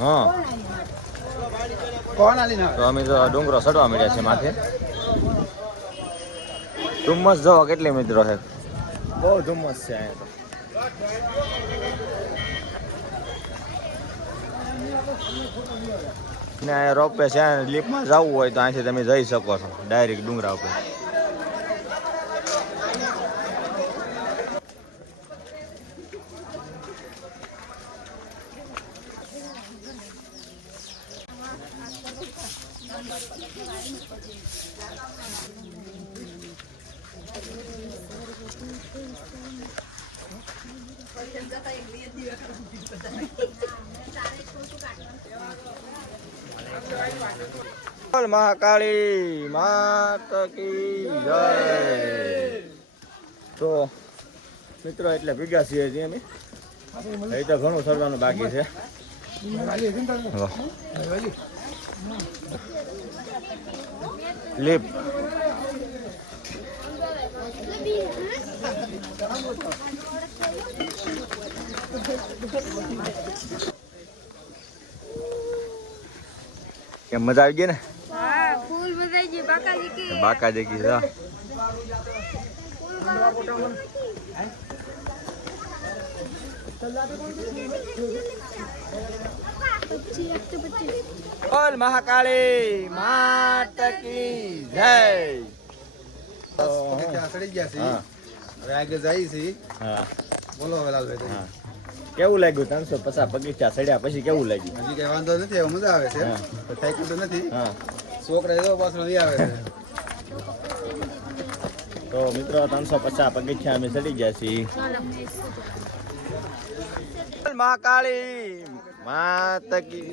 હા તો અમે તો ડુંગરો ચડવા મળ્યા છે માથે. ધુમ્મસ જોવો કેટલી મિત્રો છે, બહુ ધુમ્મસ છે અહીંયા તો. ને રોપે છે, લિફ્ટમાં જવું હોય તો અહીંથી તમે જઈ શકો છો ડાયરેક્ટ ડુંગરા ઉપર. મહાકાળી માતા કી જય. તો મિત્રો એટલે ભેગા છીએ અમે. એ તો ઘણું ચડવાનું બાકી છે. લિફ્ટ કેમ મજા આવી ગઈ ને? હા ફૂલ મજા આવી ગઈ. બાકા જગી છે. બોલ મહાકાળી માતા કી જય. ચડી ગયા છે, હવે આગળ જાય છે. હા બોલો વેલાલભાઈ. હા કેવું લાગ્યું? 350 પગથિયા ચડ્યા પછી કેવું લાગ્યું? હજી કઈ વાંધો નથી, હવે મજા આવે છે. થાક્યું તો નથી. હા છોકરા એવો પાછળ નહીં આવે છે. તો મિત્રો 350 પગથિયા અમે ચડી ગયા છીએ. મહાકાળી માતા કી.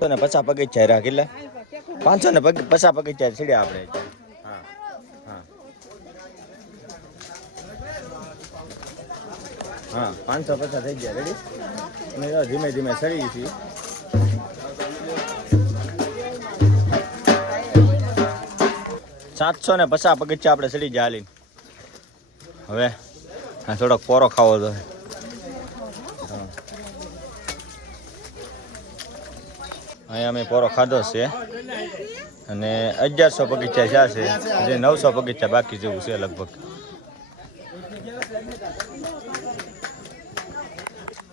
550 પગથિયા રહ્યા કેટલા? 550 પગથિયા ચડ્યા આપણે. હા હા હા 550 થઈ ગયા. રેડી? અમે ધીમે ધીમે ચડી છીએ. $750 પગથિયા આપણે ચડી ગયા હાલીને. હવે હા થોડોક પોરો ખાવો તો. અહીંયા અમે પોરો ખાધો છે અને 1100 પગથિયા છે. જે 900 પગથિયા બાકી જેવું છે લગભગ.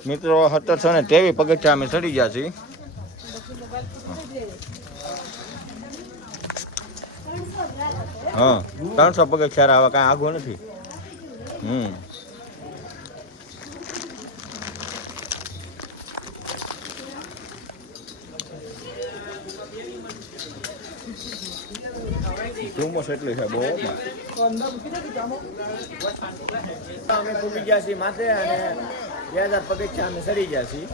મિત્રો 1723 પગથિયા અમે ચડી ગયા છીએ. હા 300 પગથિયા હવે કાંઈ આઘું નથી. ધુમ્મસ એટલું છે બહુ. અમે પૂગી ગયા છીએ માથે અને 2000 પગથિયા અમે ચડી ગયા છીએ.